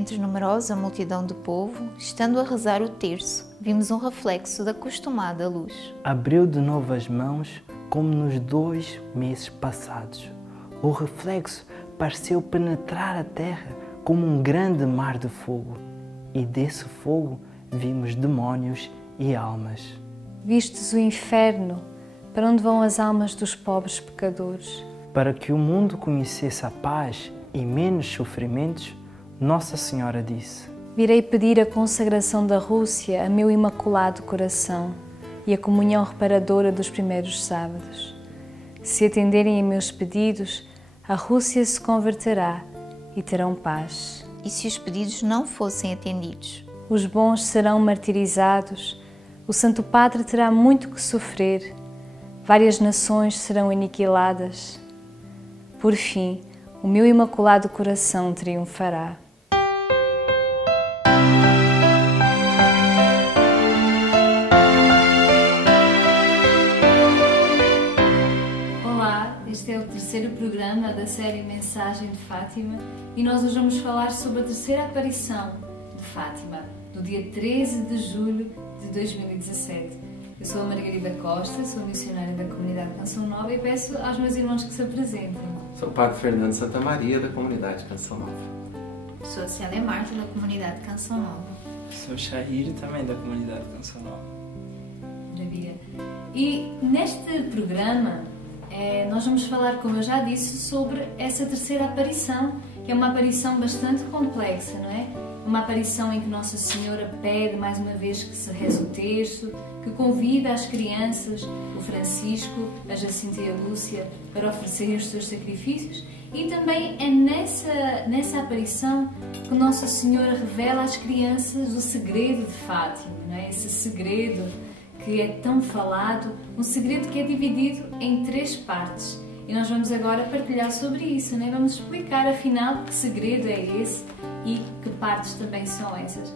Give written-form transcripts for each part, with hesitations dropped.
entre numerosa multidão de povo, estando a rezar o terço, vimos um reflexo da costumada luz. Abriu de novo as mãos, como nos 2 meses passados. O reflexo pareceu penetrar a terra como um grande mar de fogo. E desse fogo vimos demónios e almas. Vistes o inferno, para onde vão as almas dos pobres pecadores. Para que o mundo conhecesse a paz e menos sofrimentos, Nossa Senhora disse: Virei pedir a consagração da Rússia a meu imaculado coração e a comunhão reparadora dos primeiros sábados. Se atenderem a meus pedidos, a Rússia se converterá e terão paz. E se os pedidos não fossem atendidos? Os bons serão martirizados, o Santo Padre terá muito que sofrer, várias nações serão aniquiladas. Por fim, o meu imaculado coração triunfará. Olá, este é o terceiro programa da série Mensagem de Fátima e nós hoje vamos falar sobre a terceira aparição de Fátima, no dia 13 de julho de 2017. Eu sou a Margarida Costa, sou missionária da Comunidade Canção Nova e peço aos meus irmãos que se apresentem. Sou o Padre Fernando Santa Maria, da Comunidade Canção Nova. Sou a Célia Marta, da Comunidade Canção Nova. Sou o Shahir, também da Comunidade Canção Nova. Maravilha. E neste programa nós vamos falar, como eu já disse, sobre essa terceira aparição, que é uma aparição bastante complexa, não é? Uma aparição em que Nossa Senhora pede mais uma vez que se reze o terço, que convida as crianças, o Francisco, a Jacinta e a Lúcia, para oferecerem os seus sacrifícios. E também é nessa aparição que Nossa Senhora revela às crianças o segredo de Fátima, não é? Esse segredo que é tão falado, um segredo que é dividido em 3 partes. E nós vamos agora partilhar sobre isso, não é? Vamos explicar afinal que segredo é esse e que partes também são essas.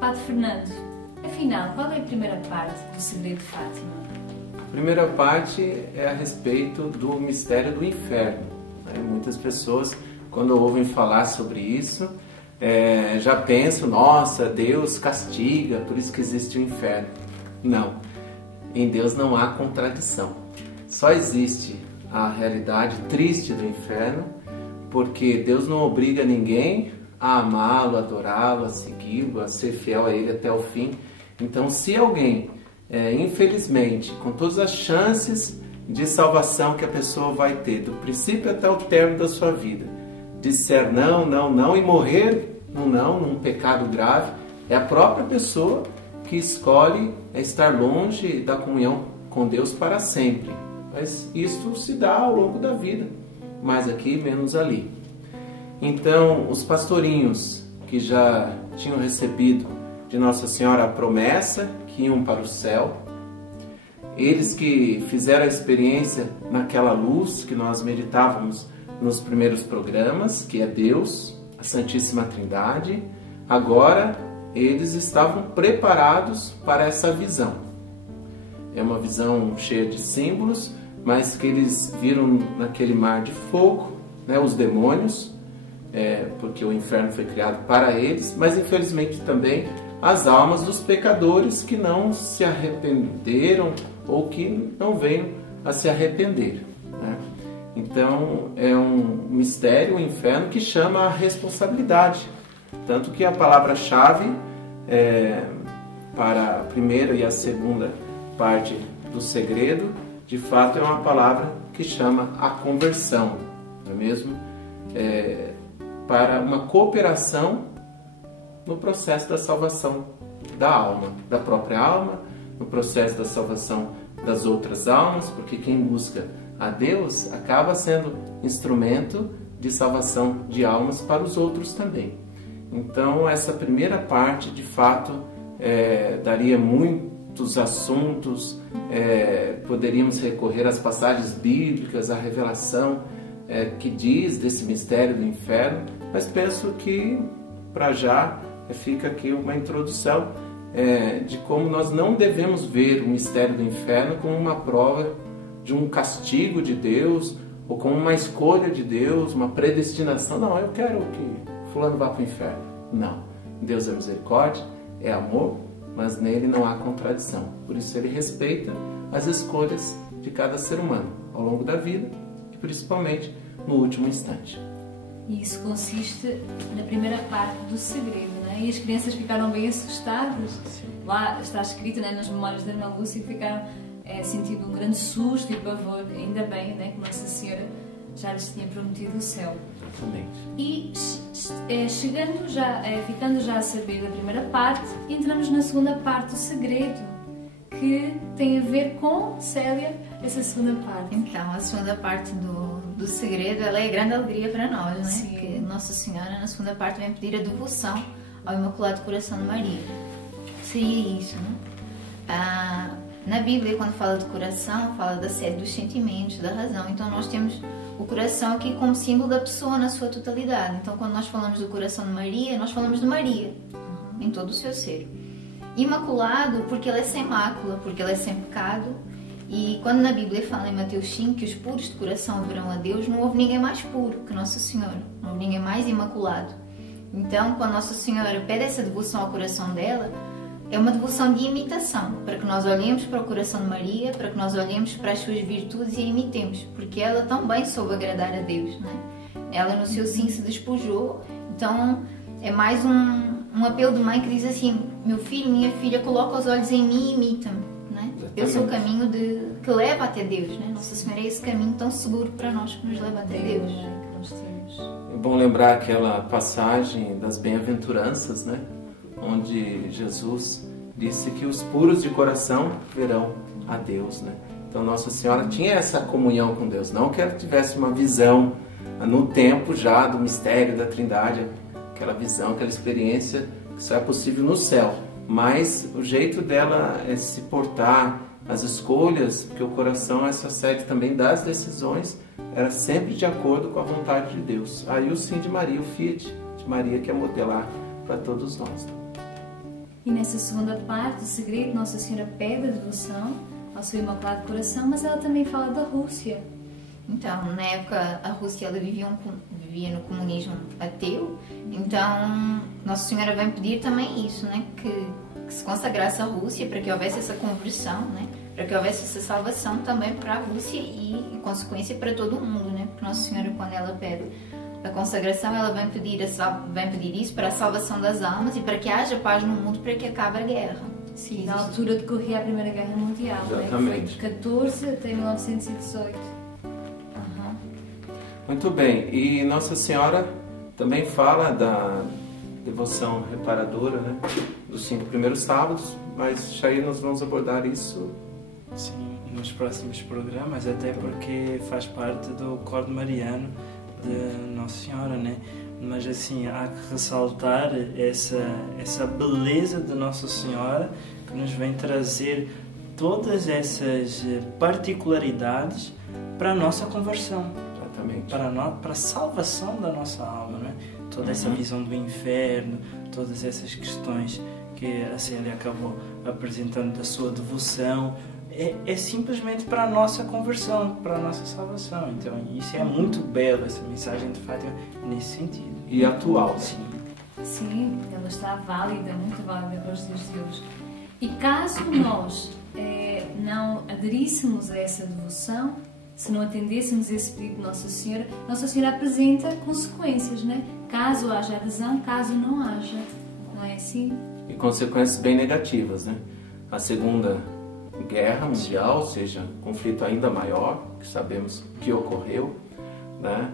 Padre Fernando, afinal, qual é a primeira parte do segredo de Fátima? A primeira parte é a respeito do mistério do inferno. Muitas pessoas, quando ouvem falar sobre isso, já pensam: nossa, Deus castiga, por isso que existe o inferno. Não, em Deus não há contradição. Só existe a realidade triste do inferno, porque Deus não obriga ninguém a amá-lo, a adorá-lo, a segui-lo, a ser fiel a Ele até o fim. Então, se alguém, infelizmente, com todas as chances de salvação que a pessoa vai ter, do princípio até o término da sua vida, disser não, não, não e morrer num pecado grave, é a própria pessoa que escolhe estar longe da comunhão com Deus para sempre. Mas isso se dá ao longo da vida, mais aqui, menos ali. Então, os pastorinhos que já tinham recebido de Nossa Senhora a promessa que iam para o céu, eles que fizeram a experiência naquela luz que nós meditávamos nos primeiros programas, que é Deus, a Santíssima Trindade, agora eles estavam preparados para essa visão. É uma visão cheia de símbolos, mas que eles viram naquele mar de fogo, né, os demônios, porque o inferno foi criado para eles, mas infelizmente também as almas dos pecadores que não se arrependeram ou que não venham a se arrepender, né? Então é um mistério, o inferno, que chama a responsabilidade. Tanto que a palavra-chave para a primeira e a segunda parte do segredo, de fato, é uma palavra que chama a conversão, não é mesmo? Para uma cooperação no processo da salvação da alma, da própria alma, no processo da salvação das outras almas, porque quem busca a Deus acaba sendo instrumento de salvação de almas para os outros também. Então, essa primeira parte, de fato, daria muitos assuntos, poderíamos recorrer às passagens bíblicas, à revelação que diz desse mistério do inferno, mas penso que, para já, fica aqui uma introdução de como nós não devemos ver o mistério do inferno como uma prova de um castigo de Deus, ou como uma escolha de Deus, uma predestinação. Não, eu quero que fulano vá para o inferno. Não. Deus é misericórdia, é amor, mas nele não há contradição. Por isso ele respeita as escolhas de cada ser humano ao longo da vida e principalmente no último instante. E isso consiste na primeira parte do segredo, né? E as crianças ficaram bem assustadas. Sim. Lá está escrito, né, nas memórias da Ana Lúcia, que ficaram sentindo um grande susto e pavor, ainda bem, né, que Nossa Senhora já lhes tinha prometido o céu. Exatamente. E ficando já a saber da primeira parte, entramos na segunda parte do segredo, que tem a ver com, Célia, essa segunda parte. Então, a segunda parte do segredo, ela é grande alegria para nós, não é? Sim. Porque Nossa Senhora, na segunda parte, vem pedir a devoção ao Imaculado Coração de Maria. Seria isso, não é? Na Bíblia, quando fala de coração, fala da sede dos sentimentos, da razão. Então, nós temos o coração aqui como símbolo da pessoa na sua totalidade. Então, quando nós falamos do coração de Maria, nós falamos de Maria, em todo o seu ser. Imaculado, porque ele é sem mácula, porque ele é sem pecado. E quando na Bíblia fala em Mateus 5 que os puros de coração verão a Deus, não houve ninguém mais puro que Nossa Senhora, não houve ninguém mais imaculado. Então, quando Nossa Senhora pede essa devoção ao coração dela, é uma devoção de imitação, para que nós olhemos para o coração de Maria, para que nós olhemos para as suas virtudes e a imitemos, porque ela também soube agradar a Deus, né? Ela no seu sim se despojou, então é mais um apelo de mãe que diz assim: meu filho, minha filha, coloca os olhos em mim e imita-me, né? Eu sou o caminho que leva até Deus, né? Nossa Senhora é esse caminho tão seguro para nós que nos leva até Deus. Que nós temos. É bom lembrar aquela passagem das bem-aventuranças, né? Onde Jesus disse que os puros de coração verão a Deus, né? Então Nossa Senhora tinha essa comunhão com Deus, não que ela tivesse uma visão no tempo já do mistério da Trindade, aquela visão, aquela experiência que só é possível no céu, mas o jeito dela é se portar, as escolhas, porque o coração é essa sede também das decisões, era sempre de acordo com a vontade de Deus. Aí o sim de Maria, o fiat de Maria, que é modelar para todos nós. E nessa segunda parte do segredo, Nossa Senhora pede a devoção ao seu Imaculado Coração, mas ela também fala da Rússia. Então, na época, a Rússia ela vivia no comunismo ateu, então Nossa Senhora vem pedir também isso, né? Que se consagrasse a Rússia para que houvesse essa conversão, né? Para que houvesse essa salvação também para a Rússia e, em consequência, para todo o mundo, né? Porque Nossa Senhora, quando ela pede a consagração, ela vem pedir isso para a salvação das almas e para que haja paz no mundo, para que acabe a guerra. Sim, na altura decorria a Primeira Guerra Mundial, exatamente. Né? Foi de 14 até 1918. Muito bem, e Nossa Senhora também fala da devoção reparadora, né? Dos 5 primeiros sábados, mas Chair, nós vamos abordar isso. Sim, nos próximos programas, até porque faz parte do coro mariano de Nossa Senhora, né? Mas assim, há que ressaltar essa beleza de Nossa Senhora que nos vem trazer todas essas particularidades para a nossa conversão, para a salvação da nossa alma, né? Toda essa visão do inferno, todas essas questões que a Célia acabou apresentando da sua devoção, é simplesmente para a nossa conversão, para a nossa salvação. Então isso é muito belo, essa mensagem de Fátima nesse sentido. E atual. Sim, ela está válida, muito válida para os dias de hoje. E caso nós não aderíssemos a essa devoção, se não atendêssemos esse pedido de Nossa Senhora apresenta consequências, né? Caso haja adesão, caso não haja, não é assim? E consequências bem negativas, né? A Segunda Guerra Mundial, ou seja, um conflito ainda maior, que sabemos que ocorreu, né?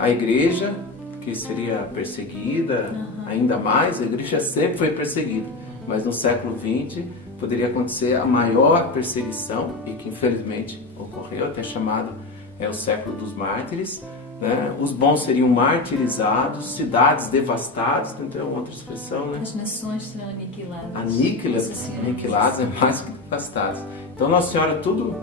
A Igreja, que seria perseguida ainda mais, a Igreja sempre foi perseguida, mas no século XX poderia acontecer a maior perseguição, e que infelizmente ocorreu, até chamado o século dos mártires, né? Os bons seriam martirizados, cidades devastadas, então outra expressão, né? As nações serão aniquiladas. Aniquiladas é mais que devastadas. Então Nossa Senhora tudo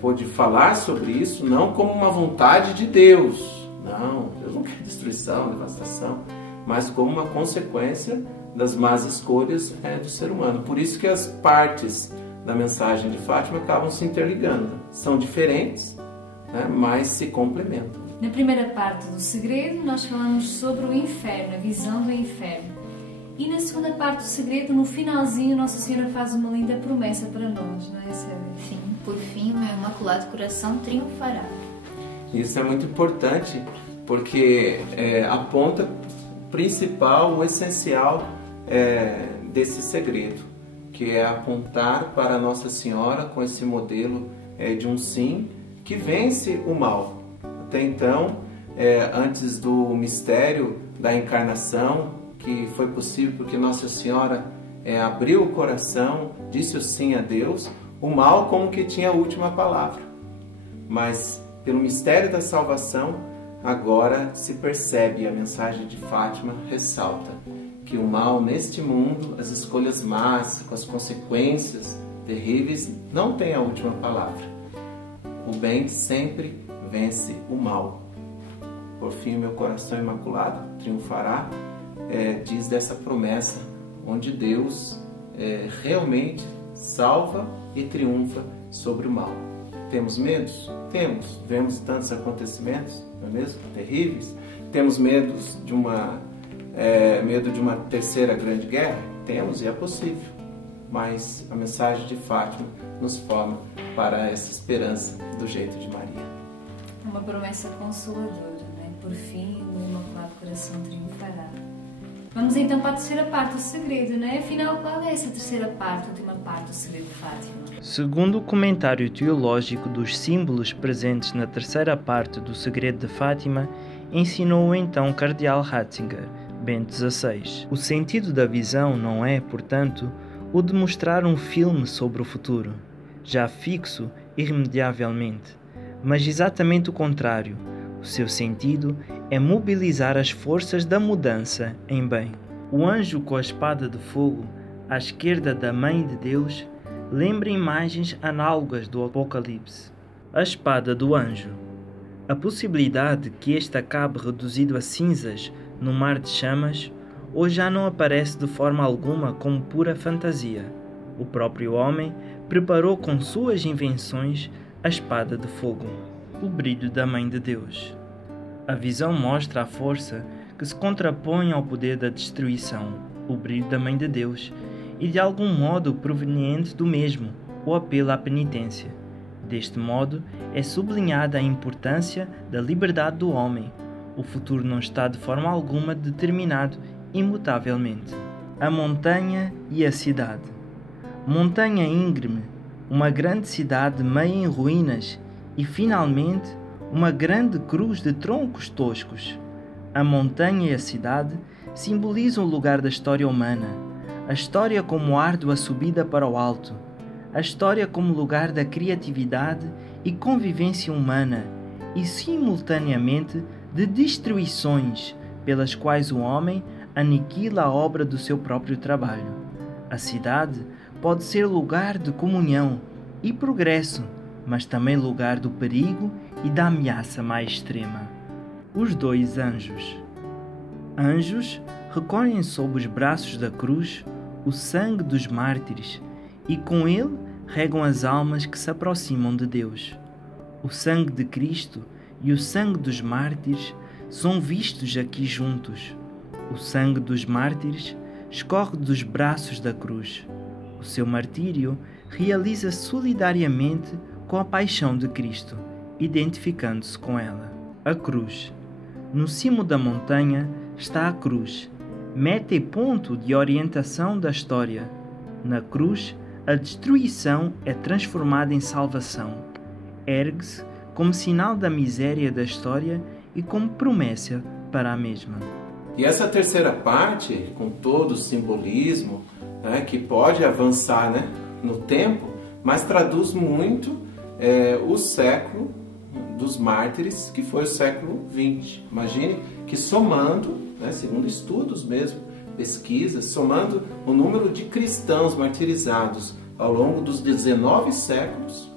pôde falar sobre isso, não como uma vontade de Deus, não, Deus não quer destruição, devastação, mas como uma consequência das más escolhas do ser humano. Por isso que as partes da mensagem de Fátima acabam se interligando. São diferentes, né, mas se complementam. Na primeira parte do segredo, nós falamos sobre o inferno, a visão do inferno. E na segunda parte do segredo, no finalzinho, Nossa Senhora faz uma linda promessa para nós, não é, Célia? Sim, por fim, o meu Imaculado Coração triunfará. Isso é muito importante, porque aponta o principal, o essencial desse segredo, que é apontar para Nossa Senhora com esse modelo de um sim que vence o mal. Até então, antes do mistério da encarnação, que foi possível porque Nossa Senhora abriu o coração, disse o sim a Deus, o mal como que tinha a última palavra. Mas pelo mistério da salvação, agora se percebe, a mensagem de Fátima ressalta que o mal neste mundo, as escolhas más, com as consequências terríveis, não tem a última palavra. O bem sempre vence o mal. Por fim, meu coração imaculado triunfará, diz dessa promessa, onde Deus realmente salva e triunfa sobre o mal. Temos medos? Temos. Vemos tantos acontecimentos, não é mesmo? Terríveis. Temos medo de uma terceira grande guerra? Temos, e é possível. Mas a mensagem de Fátima nos forma para essa esperança do jeito de Maria. Uma promessa consoladora, né? Por fim, o Imaculado Coração triunfará. Vamos então para a terceira parte do segredo, né? Afinal, qual é essa terceira parte, a última parte do segredo de Fátima? Segundo o comentário teológico dos símbolos presentes na terceira parte do segredo de Fátima, ensinou o então cardeal Ratzinger, Bento XVI. O sentido da visão não é, portanto, o de mostrar um filme sobre o futuro, já fixo irremediavelmente, mas exatamente o contrário. O seu sentido é mobilizar as forças da mudança em bem. O anjo com a espada de fogo, à esquerda da Mãe de Deus, lembra imagens análogas do Apocalipse. A espada do anjo. A possibilidade de que este acabe reduzido a cinzas no mar de chamas, hoje já não aparece de forma alguma como pura fantasia. O próprio homem preparou com suas invenções a espada de fogo. O brilho da Mãe de Deus. A visão mostra a força que se contrapõe ao poder da destruição, o brilho da Mãe de Deus, e de algum modo proveniente do mesmo, o apelo à penitência. Deste modo, é sublinhada a importância da liberdade do homem. O futuro não está de forma alguma determinado imutavelmente. A montanha e a cidade. Montanha íngreme, uma grande cidade meio em ruínas e, finalmente, uma grande cruz de troncos toscos. A montanha e a cidade simbolizam o lugar da história humana, a história como árdua subida para o alto, a história como lugar da criatividade e convivência humana e, simultaneamente, de destruições pelas quais o homem aniquila a obra do seu próprio trabalho. A cidade pode ser lugar de comunhão e progresso, mas também lugar do perigo e da ameaça mais extrema. Os dois anjos. Anjos recolhem sob os braços da cruz o sangue dos mártires e com ele regam as almas que se aproximam de Deus. O sangue de Cristo e o sangue dos mártires são vistos aqui juntos. O sangue dos mártires escorre dos braços da cruz. O seu martírio realiza solidariamente com a paixão de Cristo, identificando-se com ela. A cruz. No cimo da montanha está a cruz, meta e ponto de orientação da história. Na cruz, a destruição é transformada em salvação. Ergue-se como sinal da miséria da história e como promessa para a mesma. E essa terceira parte, com todo o simbolismo, que pode avançar no tempo, mas traduz muito o século dos mártires, que foi o século XX. Imagine que somando, segundo estudos mesmo, pesquisas, somando o número de cristãos martirizados ao longo dos 19 séculos,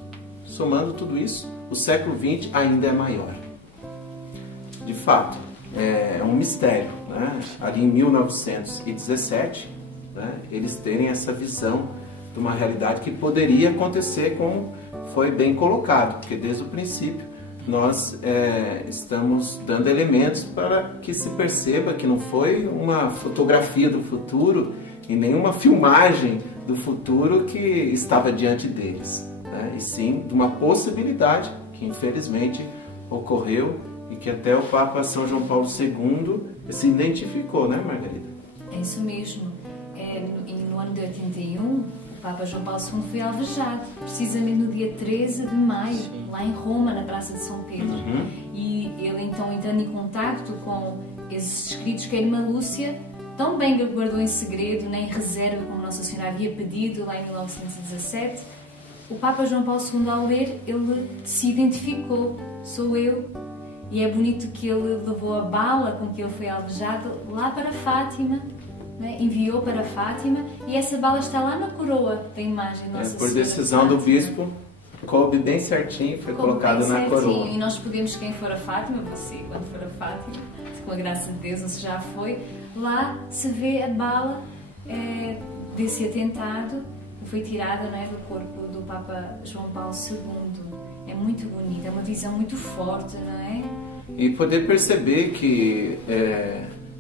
somando tudo isso, o século XX ainda é maior. De fato, é um mistério. Ali em 1917, eles terem essa visão de uma realidade que poderia acontecer como foi bem colocado, porque desde o princípio nós estamos dando elementos para que se perceba que não foi uma fotografia do futuro e nenhuma filmagem do futuro que estava diante deles, né? E sim de uma possibilidade que infelizmente ocorreu e que até o Papa São João Paulo II se identificou, né, Margarida? É isso mesmo. No ano de 81, o Papa João Paulo II foi alvejado, precisamente no dia 13 de maio, lá em Roma, na Praça de São Pedro. E ele então, entrando em contacto com esses escritos que a irmã Lúcia tão bem guardou em segredo, nem reserva, como Nossa Senhora havia pedido lá em 1917, o Papa João Paulo II, ao ler, ele se identificou: sou eu. E é bonito que ele levou a bala com que ele foi alvejado lá para Fátima, né? Enviou para Fátima, e essa bala está lá na coroa da imagem de Nossa Senhora. Por decisão do bispo, coube bem certinho, foi colocado na coroa. E nós podemos, quem for a Fátima, você, quando for a Fátima, com a graça de Deus, não se já foi, lá se vê a bala desse atentado que foi tirada, não é, do corpo do Papa João Paulo II. É muito bonito, é uma visão muito forte, não é? E poder perceber que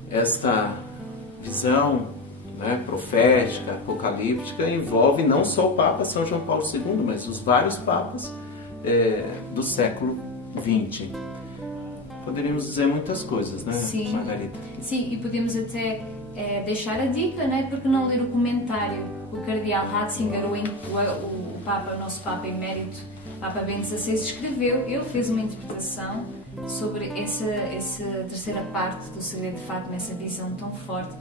esta visão, né, profética, apocalíptica, envolve não só o Papa São João Paulo II, mas os vários papas do século XX. Poderíamos dizer muitas coisas, né, Sim. Margarida? Sim, e podemos até deixar a dica, né? Porque não ler o comentário que o cardeal Ratzinger, o Papa, nosso Papa emérito, Papa Bento XVI, escreveu. Ele fez uma interpretação sobre essa terceira parte do segredo de Fátima, essa visão tão forte.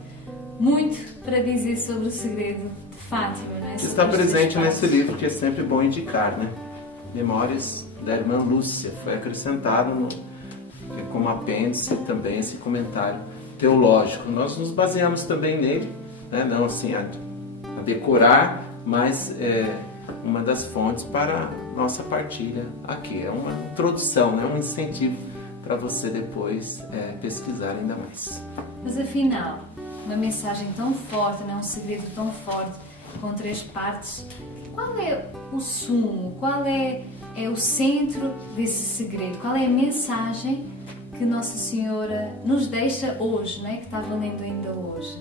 Muito para dizer sobre o segredo de Fátima, não é? Que está presente nesse livro, que é sempre bom indicar, né? Memórias da irmã Lúcia. Foi acrescentado como apêndice também esse comentário teológico. Nós nos baseamos também nele, né? Não assim a decorar, mas uma das fontes para nossa partilha aqui. É uma introdução, né? Um incentivo para você depois pesquisar ainda mais. Mas afinal, uma mensagem tão forte, né? Um segredo tão forte, com 3 partes, qual é o sumo? Qual é o centro desse segredo? Qual é a mensagem que Nossa Senhora nos deixa hoje, né? Que está valendo ainda hoje?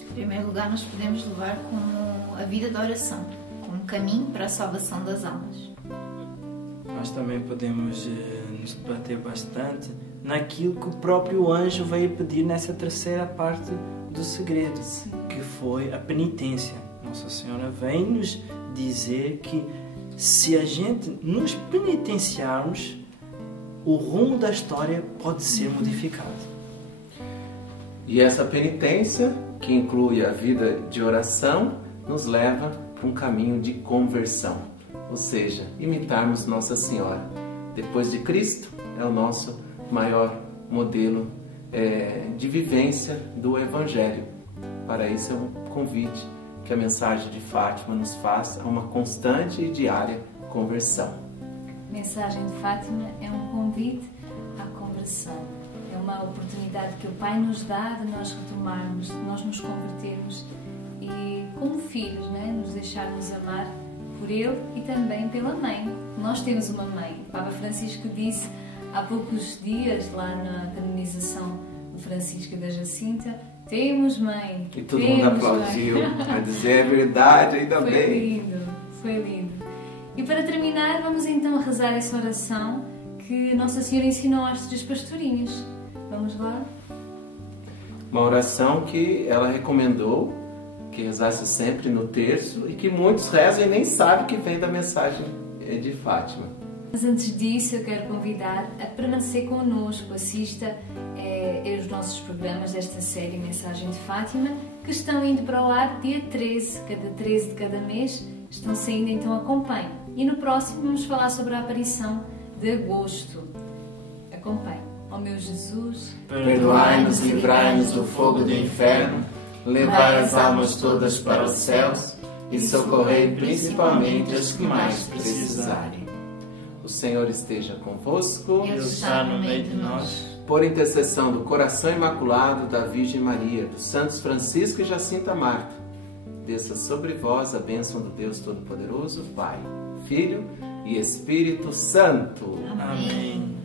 Em primeiro lugar, nós podemos levar como a vida da oração, como caminho para a salvação das almas. Nós também podemos nos debater bastante naquilo que o próprio anjo veio pedir nessa terceira parte do segredo, que foi a penitência. Nossa Senhora vem nos dizer que se a gente nos penitenciarmos, o rumo da história pode ser modificado. E essa penitência, que inclui a vida de oração, nos leva para um caminho de conversão, ou seja, imitarmos Nossa Senhora. Depois de Cristo, é o nosso maior modelo de vivência do Evangelho. Para isso é um convite que a mensagem de Fátima nos faz a uma constante e diária conversão. A mensagem de Fátima é um convite à conversão. É uma oportunidade que o Pai nos dá de nós retomarmos, de nós nos convertermos e, como filhos, né, nos deixarmos amar por Ele e também pela Mãe. Nós temos uma Mãe. O Papa Francisco disse há poucos dias, lá na canonização do Francisco e da Jacinta, temos Mãe. E todo mundo aplaudiu, a dizer a verdade, ainda bem. Foi lindo, foi lindo. E para terminar, vamos então rezar essa oração que Nossa Senhora ensinou às 3 pastorinhas. Vamos lá? Uma oração que ela recomendou que rezasse sempre no terço e que muitos rezam e nem sabem que vem da mensagem de Fátima. Mas antes disso, eu quero convidar a permanecer connosco, assista aos nossos programas desta série Mensagem de Fátima, que estão indo para o ar dia 13, cada 13 de cada mês, estão saindo, então acompanhe. E no próximo vamos falar sobre a aparição de agosto. Acompanhe. Ó meu Jesus, perdoai-nos, livrai-nos do fogo do inferno, levai as almas todas para os céus e socorrei principalmente as que mais precisarem. O Senhor esteja convosco. Ele está no meio de nós. Por intercessão do coração imaculado da Virgem Maria, dos santos Francisco e Jacinta Marta, desça sobre vós a bênção do Deus Todo-Poderoso, Pai, Filho e Espírito Santo. Amém.